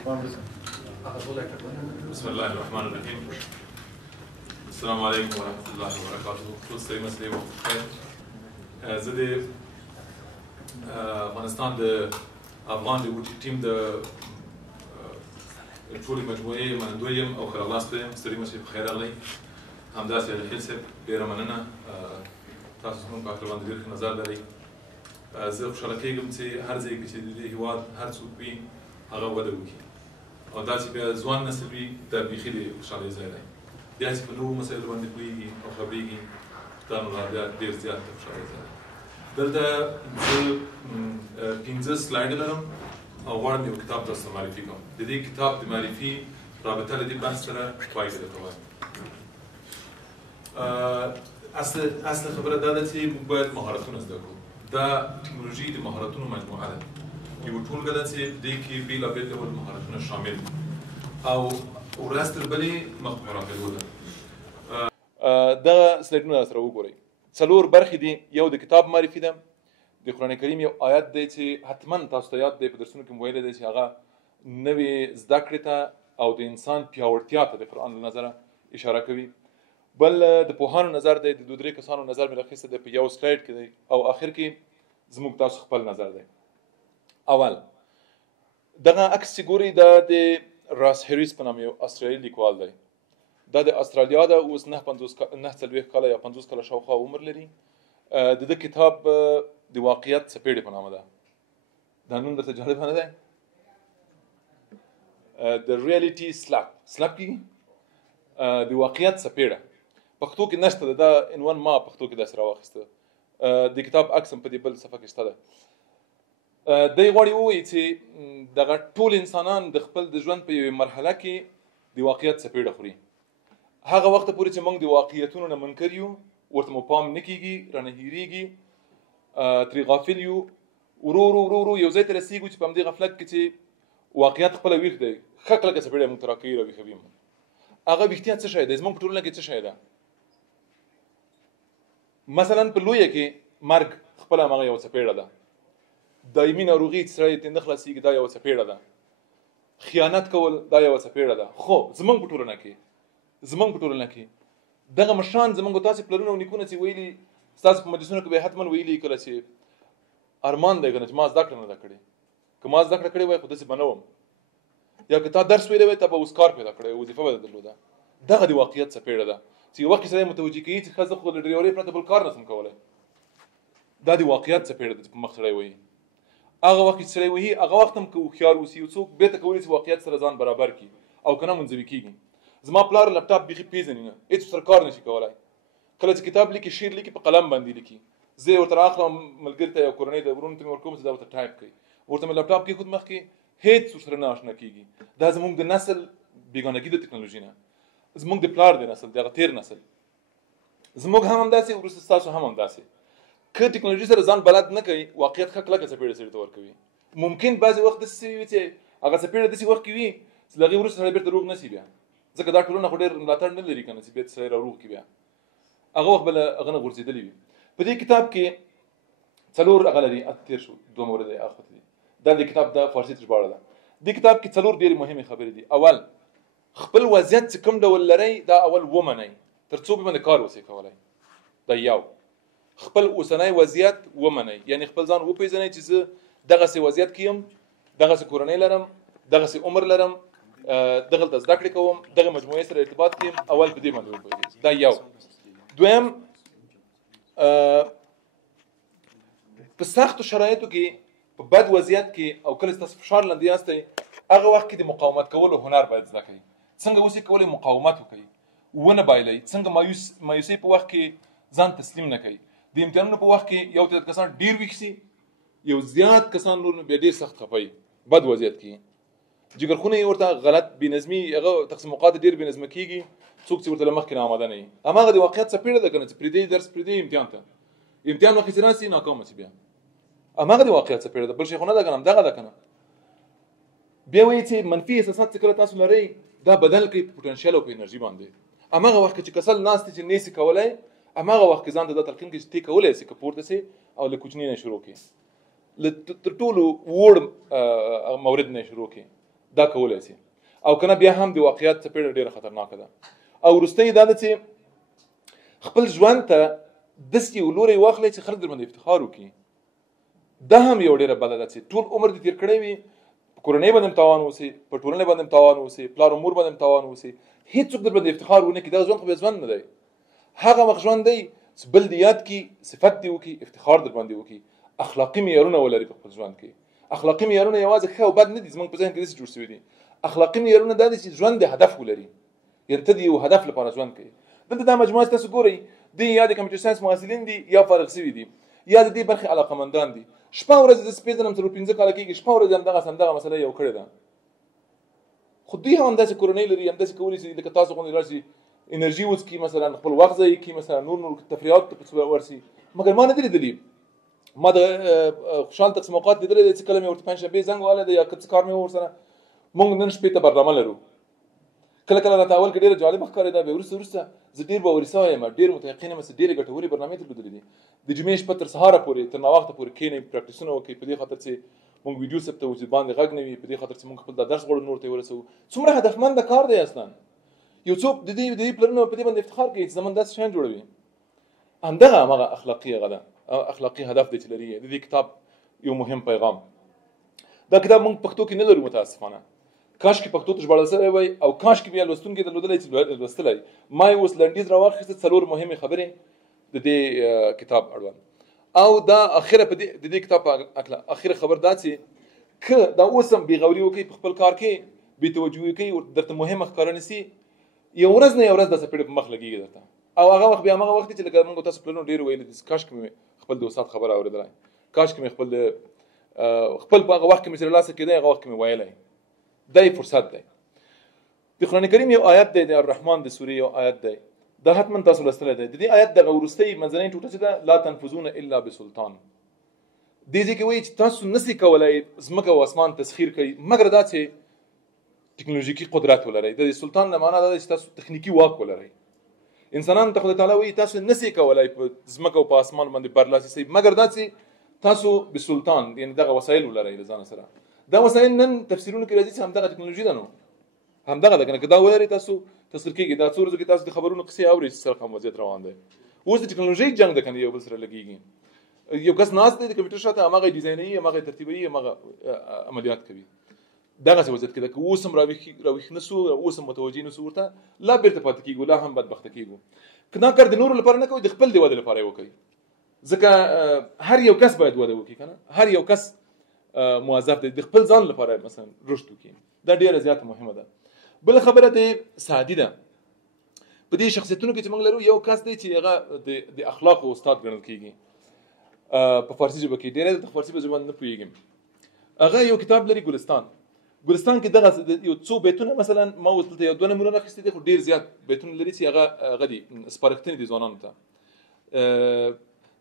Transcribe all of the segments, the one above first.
بسم الله الرحمن الرحیم. السلام علیکم ورحمۃ الله وبرکاته. ټول ستړي مسلې وخت بخیر. زه د افغانستان د افغان ډیبوټي ټیم د ټولې مجموعې منندوی یم او ښه راغلاست یم. ستړي مسلې بخیر راغلی. همداسې الخیل صاحب ډېره مننه، تاسو زموږ په هکله باندې ډېر ښه نظر لرئ. زه خوشحاله کېږم چې هر ځای کې چې د دې هېواد هر څوک وي هغه وده وکړي او دا چې بیا ځوان نسل وي دا بیخي د خوشحالۍ ځای دی. بیا چې په نوو مسایلو باندې پوهېږي او خبرېږي دا نو بیا ډېر زیات د خوشحالۍ ځای دی. دلته زه 15 سلایډ لرم او غواړم یو کتاب تاسو ته معرفي کوم. د دې کتاب د معرفي رابطه له دې بحث سره پای ته درته وایم. اصل خبره دا ده چې موږ باید مهارتونه زده کړو. دا ټکنالوژي د مهارتونو مجموعه ده، یوه ټولګه ده چې په دې کې بېلابېل ډول مهارتونه شامل دي او ورځ تر بلې مخ په راغلو ده. دغه سلایډونه راسره وګورئ. 4 برخې دي. یو د کتاب معرفي ده، د قرآن کریم یو آیت دی چې حتما تاسو ته یاد دی، په درسونو کې مو ویلی دی چې هغه نوې زده کړې ته او د انسان پیاوړتیا ته د قرآن له نظره اشاره کوي. بل د پوهانو نظر دی، د 2-3 کسانو نظر مې راخیستی دی په یو سلایډ کې دی او آخر کې زموږ تاسو خپل نظر دی. اول دغه عکس چې ګورئ دا د راس هریس په نامه یو استرالیایي لیکوال دی. دا د استرالیا ده، اوس 49 کاله یا 50 کاله شاوخوا عمر لري. د ده کتاب د واقعیت څپېړې په نامه ده. دا نوم درته جالب نه دی؟ د ریالیټي سلاپ کېږي د واقعیت څپېړه پښتو کې نشته ده. دا عنوان ما پښتو کې داسې راواخیسته. د کتاب عکس هم په دې بل صفحه کې شته ده. دی غواړي ووایي چې دغه ټول انسانان د خپل د ژوند په یوې مرحله کې د واقعیت څپېړه خوري. هغه وخته پورې چې موږ د واقعیتونو نه منکر یو، ورته مو پام نه کېږي، رانه هېرېږي، ترې غافل یو، ورو ورو ورو ورو یو ځای ته رسېږو چې په همدې غفلت کې چې واقعیت خپله ویښ دی، ښه کلکه څپېړه موږ ته راکوي راویښوي موږ. هغه ویښتیا څه شی دی؟ زموږ په ټولنه کې څه شی ده؟ مثلا په لویه کې مرګ خپله همغه یوه څپېړه ده. دایمي ناروغي چې سړی ترې نه خلاصېږي دا یوه څپېړه ده. خیانت کول دا یوه څپېړه ده. خو زموږ په ټولنه کې دغه مشران زموږ تاسې پلرونه او نیکونه چې ویلي، ستاسو په مجلسونو کې به یې حتما ویلي کله چې ارمان دی که نه چې ما زده کړه نه ده کړې. که ما زده کړه کړې وای خو داسې به نه وم، یا که تا درس ویلی وای ته به اوس کار پیدا کړی، وظیفه به درلوده. دغه د واقعیت څپېړه ده چې یو وخت کې سړی متوجه کوي چې ښه زه خو له ډریورۍ پرته بل کار نشم کولی. دا د واقعیت څپېړه ده چې په مخ سړی وایي. هغه وخت چې سړی وایي هغه وخت هم که هوښیار اوسي یو څوک بېرته کولی چې واقعیت سره ځان برابر کړي او که نه منزوي کېږي. زما پلار لپټاپ بیخي پیژني نه، هېڅ سره کار نشي کولی. کله چې کتاب لیکي، شعر لیکي، په قلم باندې لیکي. زه یې ورته راخلم ملګري ته یا کورنۍ ته وروڼو ته مې ورکوم چې دا ورته ټایپ کړي. ورته مې لپټاپ کېښود مخکې، هېڅ ورسره نه اشنا کېږي. دا زموږ د نسل بېګانګي د ټکنالوژي نه، زموږ د پلار د نسل، دغه تېر نسل. زموږ هم همداسې، وروسته ستاسو هم همداسې. که ټکنالوژي سره ځان بلد نه کوي، واقعیت ښه کلکه څپېړه سړي ته ورکوي. ممکن بعضې وخت داسې وي چې هغه څپېړه داسې وخت کې وي چې له هغې وروسته سړی بېرته روغ نه شي بیا، ځکه دا ټولنه خو ډېر ملاتړ نه لري که نه چې بېرته سړی راروغ کړي بیا. هغه وخت به له هغه نه غورځېدلی وي. په دې کتاب کې 4 هغه لري، تېر شو 2 مورد یې اخوتې دي. دا د کتاب د فارسي ته ژباړه ده. دې کتاب کې 4 ډېرې مهمې خبرې دي. اول، خپل وضعیت چې کوم ډول لرئ دا اول ومنئ تر څو به باندې کار وسې کولی. دا یو. خپل اوسنی وضعیت ومنئ، یعنې خپل ځان وپېژنئ چې زه دغسې وضعیت کې یم، دغسې کورنۍ لرم، دغسې عمر لرم، دغلته زده کړې کوم، دغه مجموعې سره ارتباط کې یم. اول په دې باندې وپوهېږئ. دا یو. دویم، په سختو شرایطو کې، په بد وضعیت کې او کله چې تاسو فشار لاندې یاستئ، هغه وخت کې د مقاومت کولو هنر باید زده کړئ. څنګه اوسې کولی مقاومت وکړئ، ونه بایلئ. څنګه مایوسۍ په وخت کې ځان تسلیم نه کړئ. د امتحانونو په وخت کې یو تعداد کسان ډېر ویښ شي، یو زیات کسان نور بیا ډېر سخت خفه بد وضعیت کې. جګرخونه یې ورته غلط بېنظمي، هغه تقسیم اوقات ډېر بېنظمه کېږي، څوک چې ورته له مخکې نه آماده نه وي. هماغه د واقعیت څپېړه ده که نه چې پرېږدئ درس، پرېږدئ امتحان ته، امتحان وخت چې راسي ناکامه شي بیا. هماغه د واقعیت څپېړه ده، بل شی خو نه ده که نه، همدغه ده که نه. بیا وایي چې منفي احساسات چې کله تاسو لرئ دا بدل کړئ په پوټنشیل او په انرژي باندې. هماغه وخت کې چې کسل ناست دی چې نه شي کولی، هماغه وخت کې ځان ته دا تلقین کړي چې ته کولی شې که پورته شې او له کوچني نه شروع کړې، تر ټولو وړ مورد نه شروع کړې. دا کولای شي او کنه بیا هم د واقعیت څپېړه ډېره خطرناکه ده او وروستۍ دا ده چې خپل ژوند ته داسې یو لوری واخلئ چې خلک در باندې افتخار وکړي دا هم یو ډېره بده ده چې ټول عمر دې تېر کړی وي په کورنۍ باندې هم تاوان اوسي په ټولنې باندې هم تاوان اوسي پلار او مور باندې هم تاوان اوسي هېڅوک در باندې افتخار ونه کړي دا ژوند خو بیا ژوند نه دی هغه وخت ژوند دی چې بل دې یاد کړي صفت دې وکړي افتخار در باندې وکړي اخلاقي معیارونه ولري په خپل ژوند کې اخلاقي معیارونه یوازې ښه او بد نه دي زموږ په ذهن کې داسې جوړ شوي دي اخلاقي معیارونه دا دي چې ژوند د هدف ولري یعنې ته د یو هدف لپاره ژوند کوي دلته دا مجموعه تاسو ګورئ دی یا د کمپیوټر ساینس محصلین دي یا فارغ شوي دي یا د دې برخې علاقمندان دي شپه ورځ د سپېڅلم 15 کاله کېږي شپه ورځ همدغه مسله یو کړې ده خو دوی هم همداسې کورنۍ لري همداسې کولی شي لکه تاسو غوندې لاړ شي انرژي وڅکي مثلا خپل وخت ضایع کړي مثلا نور تفریحات ته ورسي مګر ما نه دي لیدلي ما د خوشحال تقسیم اوقات لیدلی دی چې کله مې ورته پنجشنبې زنګ وهلی دی یا که څه کار مې ورسره موږ نن شپې ته برنامه لرو کله کله راته اول کې ډېره جالبه ښکارېده بیا وروسته زه ډېر باوري سوی یم ډېر متیقن یم چې ډېرې ګټورې برنامې درلودلې دي د جمعې شپه تر سهاره پورې تر ناوخته پورې کښېنئ پراکټیسونه وکړئ په دې خاطر چې موږ ویډیو ثبتوو چې باندې غږ نه وي په دې خاطر چې موږ خپل دا درس غواړو نور ته یې ورسوو څومره هدفمنده کار دی اصلا یو څوک د دې پلرونه په دې باندې افتخار کوي چې زموږ داسې شیان جوړوي همدغه همغه اخلاقي هغه ده اخلاقي هدف دی چې لري د دې کتاب یو مهم پیغام دا کتاب موږ پښتو کې نه لرو متاسفانه کاش کې پښتو ته ژباړل شوی وای او کاش کې بیا لوستونکي درلودلی چې لوستلی ما یې اوس لنډیز راواخیسته 4 مهمې خبرې د دې کتاب اړوند او دا اخره په دې کتاب په اخره خبر دا چې که دا اوس هم بېغوري وکړي په خپل کار کې بېتوجهي کوي درته مهمه ښکاره نیسي یو ورځ نه یو ورځ دا څپېړه په مخ لګېږي درته او هغه وخت بیا همغه وخت دی چې لکه موږ تاسو پلرونو ډېر ویلي دي کاش کې مې خپل د استاد خبره اورېدلی کاش کې مې خپل په هغه وخت کې مې سره لاسه کېدی هغه وخت کې مې ویلی دا یې فرصت دی د قرآن کریم یو آیت دی د الرحمن د سورې یو آیت دی دا حتما تاسو لوستلی دی د دې آیت دغه وروستۍ منځنۍ ټوټه چې ده لا تنفذون الا بسلطان دې ځای کې وایي چې تاسو نسئ کولی ځمکه او اسمان تسخیر کوي مګر دا چې ټکنالوژیکي قدرت ولرئ د سلطان نه معنا دا ده چې تاسو تخنیکي واک ولرئ انسانانو ته خدای تعالی وایي تاسو نسئ کولی په ځمکه او په اسمان باندې برلاسي شئ مګر دا چې تاسو بسلطان یعنې دغه وسایل ولرئ له ځانه سره دا وسایل نن تفسیرونو کې راځي چې همدغه ټکنالوژي ده نو همدغه ده کنه که دا ولرئ تاسو تفسیر کېږي دا څو ورځو کې تاسو د خبرونو قصې اورئ چې څه رقم وضعیت روان دی اوس د ټکنالوژۍ جنګ ده کنه یو بل سره لګېږي یو کس ناست دی د کمپیوټر شاته همغه ډیزاینوي همغه ترتیبوي همغه عملیات کوي دغسې وضعیت کې ده که اوس هم راویښ نه سو اوس هم متوجه نه سو ورته لا بیرته پاتې کېږو لا هم بدبخته کېږو که دا کار د نورو لپاره نه کوئ د خپل د ودې لپاره یې وکړئ ځکه هر یو کس باید وده وکړي که نه هر یو کس موظف دی د خپل ځان لپاره مثلا رشد وکړي دا ډېره زیاته مهمه ده بله خبره د سعدي ده په دې شخصیتونو کې چې موږ لرو یو کس دی چې هغه د اخلاقو استاد ګڼل کېږي په فارسي ژبه کې ډېری د فارسي په ژبه نه پوهېږم هغه یو کتاب لري ګلستان کې دغه یو څو بیتونه مثلا ما اوس دلته یو 2 نمونه راخیستي دي خو ډېر زیات بیتونه لري چې هغه دي سپارښتنې دي ځوانانو ته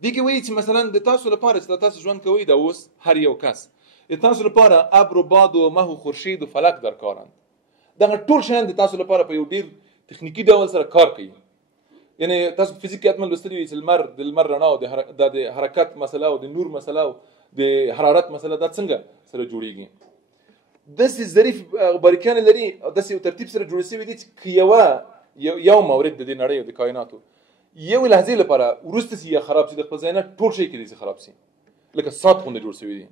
دې کې وایي چې مثلا د تاسو لپاره چې تاسو ژوند کوئ دا اوس هر یو کس د تاسو لپاره ابر و باد و مه و خورشید و فلک درکارند دغه ټول شیان د تاسو لپاره په یو ډېر تخنیکي ډول سره کار کوي یعنی تاسو فزیک کې حتما لوستلي وي چې د لمر رڼا او د حرکت مسله او د نور مسله او د حرارت مسله دا څنګه سره جوړیږي داسې ظریف باریکیان لري او داسې یو ترتیب سره جوړ شوي دي چې یو مورد د دې نړۍ او د کائناتو یو لحظې لپاره وروسته شي یا خراب شي د خپل ځای نه ټول شی کېدای شي خراب شي لکه ساعت غوندې جوړ شوي دي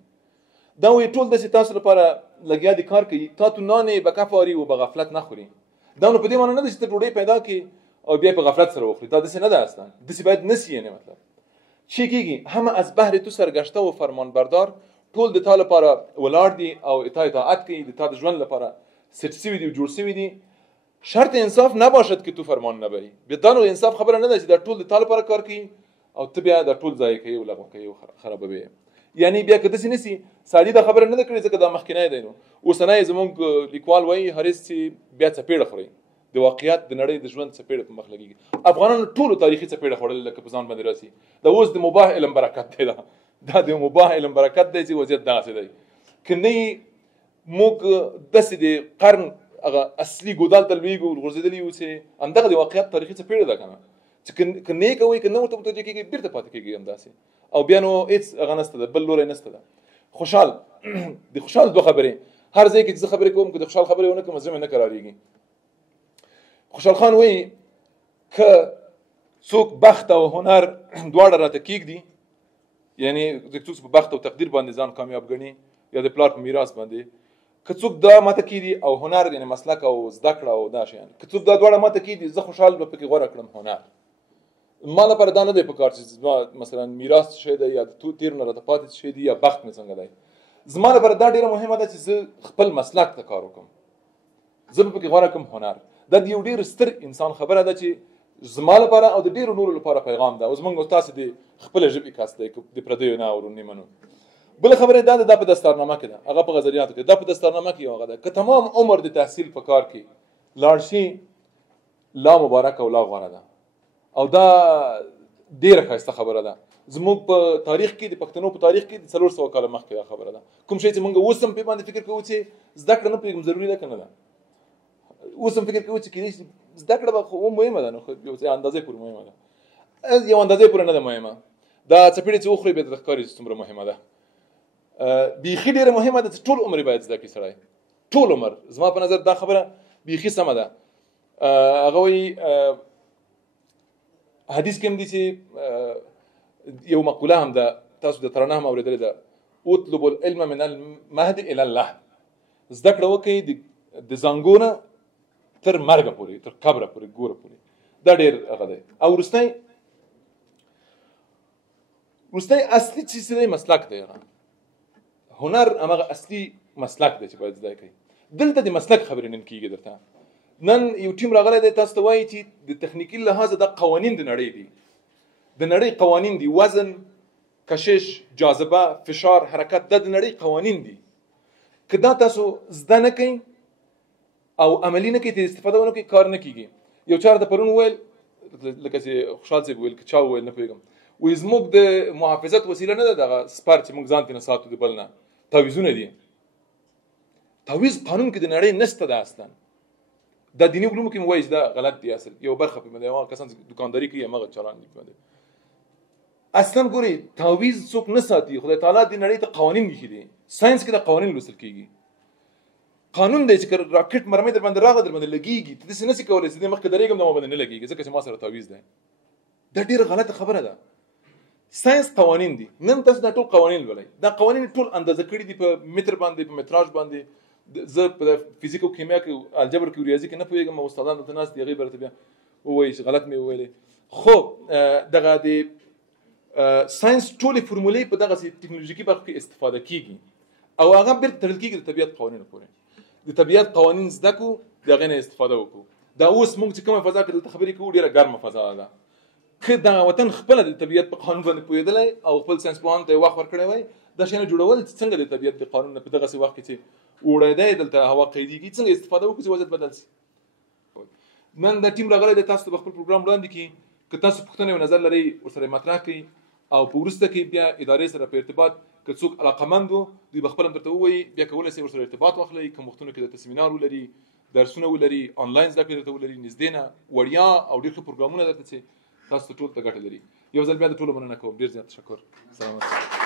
دا وایي ټول داسې تاسو لپاره لګیا دي کار کوي تا تو نانې به کفاري و به غفلت نخوري دا نو په دې معنی نه ده چې ته ډوډۍ پیدا کړي او بیا په غفلت سره وخوري دا داسې نه ده اصلا داسې باید نسي یعنې مطلب چی کېږي همه از بهر تو سرگشته و فرمان بردار ټول د تا لپاره ولاړ دي او اطاعت کوي د تا د ژوند لپاره سیټ شوي دي جوړ شوي دي شرط انصاف نباشد که تو فرمان نبری بیا دا نو انصاف خبره نه ده چې دا ټول د تا لپاره کار کوي او ته بیا دا ټول ضایع کوي او لغوه کوي او خرابوي یعنی بیا که داسې نسي سعدي دا خبره نه ده کړې ځکه دا مخکینی دی نو اوسنی زموږ لیکوال وایي هریڅ چې بیا څپېړه خورئ د واقعیت د نړۍ د ژوند څپېړه په مخ لګېږي افغانانو ټولو تاریخي څپېړه خوړلې لکه په ځان باندې راسي دا اوس د مباح علم برکت دی دا د مباح علم برکت دی چې وضعیت دغسې دی که نه موږ داسې د قرن هغه اصلي ګودال ته لویږو غورځېدلي یو چې همدغه د واقعیت تاریخي څپېړه ده که نه چې که نه یې کوئ که نه ورته متوجه کېږئ بېرته پاتې کېږئ همداسې او بیا نو هېڅ هغه نشته ده بل لوری نشته ده خوشحال د خوشحال 2 خبرې هر ځای کې چې زه خبرې کوم که د خوشحال خبرې ونه کړم زړه مې نه قرارېږي. خوشحال خان وایي که څوک بخت او هنر دواړه راته کېږدي، یعنی څوک په بخت او تقدیر باندې ځان کامیاب ګڼي یا د پلار په میراث باندې، که څوک دا ماته کېږدي او هنر یعنی مسلک او زده کړه او دا شیان، که څوک دا دواړه ماته کېږدي زه خوشحال به پکې غوره کړم هنر. ما لپاره دا نه دی پکار چې مثلا میراث شی دی یا تیر نه راته پاتې شی دی یا بخت مې څنګه دی. زما لپاره دا ډیره مهمه ده چې زه خپل مسلک ته کار وکړم، زه به پکې غوره کړم هنر. دا یو ډیر ستر انسان خبره ده چې زما لپاره او د ډیرو نورو لپاره پیغام ده. اوس موږ تاسو د خپل ژبې کاست دی د پردیو نه اورو نه منو. بل خبره دا ده په دستارنامه کې ده، هغه په غزلیاتو کې دا په دستارنامه کې هغه ده که تمام عمر د تحصیل په کار کې لاړ شي لا مبارک او لا غوره ده. او دا ډیره ښایسته خبره ده. زموږ په تاریخ کې د پښتنو په تاریخ کې د 400 کاله مخکې دا خبره ده. کوم شی چې موږ اوس هم په باندې فکر کوو چې زده کړه نه پرېږدم ضروري ده که نه ده، اوس هم فکر کوو چې کېدای شي زده کړه به خو مهمه ده، نو یو اندازې پورې مهمه ده، یو اندازې پورې نه ده مهمه. دا څپېړې چې وخوري بیا درته ښکاري چې څومره مهمه ده. بیخي ډېره مهمه ده چې ټول عمر باید زده کړي سړی، ټول عمر. زما په نظر دا خبره بیخي سمه ده. هغه وایي حدیث کې هم دي چې یو مقوله هم ده، تاسو د ترانه هم اورېدلې ده، اطلب العلم من المهد الى اللحد. زده کړه وکړئ د زانګو نه تر مرګه پورې، تر قبره پورې، ګوره پورې. دا ډېر هغه دی. او وروستی اصلي چیز دی مسلک دی. هنر همغه اصلي مسلک دی چې باید زده کړئ. دلته د مسلک خبرې نن کېږي. درته نن یو ټیم راغلی دی تاسو ته وایي چې د تخنیکي لحاظه دا قوانین د نړۍ دي، د نړۍ قوانین دي، وزن، کشش، جاذبه، فشار، حرکت، دا د نړۍ قوانین دي. که دا تاسو زده نه کوئ او عملي نه کوئ، ته استفاده ونه کوئ، کار نه کېږي. یو چا راته پرون وویل، لکه چې خوشحال صاحب وویل، که چا وویل نه پوهېږم، وایي زموږ د محافظت وسیله نه ده دغه سپر چې موږ ځان ترې نه ساتو د بل نه، تعویضونه دي. تعویض قانون کې د نړۍ نشته ده اصلا. دا دیني علومو کې مو وایي چې دا غلط دی، اصل یو برخه پرې باندې هغه کسان چې دکانداري کوي همغه چلان دي باندې. اصلا ګورئ تعویض څوک نه ساتي. خدای تعالی د نړۍ ته قوانین لیکي دي. ساینس کې دا قوانین لوستل کېږي. قانون دی چې راکټ مرمۍ در باندې راغله در باندې لګېږي، ته داسې نشي کولی چې مخکې درېږم دا ما باندې نه لګېږي ځکه چې ما سره تعویض دی. دا ډېره غلطه خبره ده. ساینس قوانین دي. نن تاسو دا ټول قوانین لولئ. دا قوانین ټول اندازه کړي دي په متر باندې، په متراژ باندې. زه په فزیک او کیمیا کې الجبر کې ریاضي کې نه پوهېږم، او استادان دلته ناست دي هغوی به راته بیا ووایي چې غلط مې وویلې. خو دغه د ساینس ټولې فورمولې په دغسې ټکنالوژیکي برخو کې استفاده کېږي او هغه بېرته تړل کېږي د طبیعت قوانینو پورې. د طبیعت قوانین زده کړو، د هغې نه استفاده وکړو. دا اوس موږ چې کومه فضا کې دلته خبرې کوو ډېره ګرمه فضا ده. که دغه وطن خپله د طبیعت په قانون باندې پوهېدلی او خپل ساینس پوهانو ته یې وخت ورکړی وای، دا شیانه جوړول چې څنګه د طبیعت د قانون نه په دغسې وخت کې چې اوړی دی دلته هوا قیدېږي څنګه استفاده وکړو چې وضعیت بدل شي. نن دا ټیم راغلی دی تاسو ته به خپل پروګرام وړاندې کړي. که تاسو پوښتنې او نظر لرئ ورسره مطرح کړئ او په وروسته کې بیا ادارې سره په ارتباط که څوک علاقمند و دوی به خپل هم درته ووایي، بیا کولی شئ ورسره ارتباط واخلئ. کوم وختونو کې درته سیمینار ولري، درسونه ولري، آنلاین زده کړې درته ولري، نږدې نه وړیا او ډېر ښه پروګرامونه درته چې تاسو ته ټولو ته ګټه لري. یو ځل بیا د ټولو مننه کوم. ډېر زیات تشکر. سلامت.